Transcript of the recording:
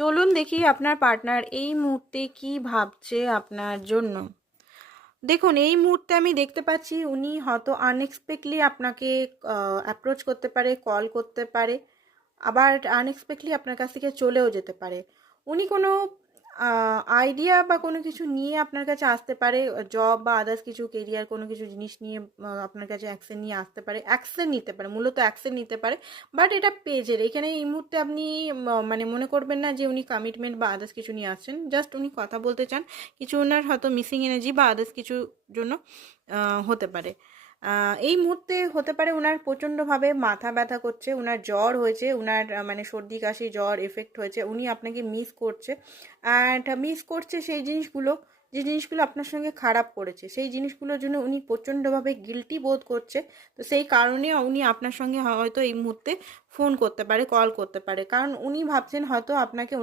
চলুন দেখি আপনার পার্টনার এই মুহূর্তে কি ভাবছে আপনার জন্য। দেখুন, এই মুহূর্তে আমি দেখতে পাচ্ছি উনি হয়তো আনএক্সপেক্টলি আপনাকে অ্যাপ্রোচ করতে পারে, কল করতে পারে, আবার আনএক্সপেক্টলি আপনার কাছ থেকে চলেও যেতে পারে। উনি কোনো আইডিয়া বা কোনো কিছু নিয়ে আপনার কাছে আসতে পারে, জব বা আদার্স কিছু কেরিয়ার কোনো কিছু জিনিস নিয়ে আপনার কাছে অ্যাকশন নিয়ে আসতে পারে, অ্যাকশন নিতে পারে, মূলত অ্যাকশন নিতে পারে। বাট এটা পেজের এখানে এই মুহূর্তে আপনি মানে মনে করবেন না যে উনি কমিটমেন্ট বা আদার্স কিছু নিয়ে আসছেন, জাস্ট উনি কথা বলতে চান। কিছু ওনার হয়তো মিসিং এনার্জি বা আদার্স কিছু জন্য হতে পারে। এই মুহূর্তে হতে পারে ওনার প্রচণ্ডভাবে মাথা ব্যথা করছে, ওনার জ্বর হয়েছে, ওনার মানে সর্দি কাশি জ্বর এফেক্ট হয়েছে, উনি আপনাকে মিস করছে। অ্যান্ড মিস করছে সেই জিনিসগুলো, যে জিনিসগুলো আপনার সঙ্গে খারাপ করেছে, সেই জিনিসগুলোর জন্য উনি প্রচণ্ডভাবে গিল্টি বোধ করছে। তো সেই কারণে উনি আপনার সঙ্গে হয়তো এই মুহূর্তে ফোন করতে পারে, কল করতে পারে, কারণ উনি ভাবছেন হয়তো আপনাকে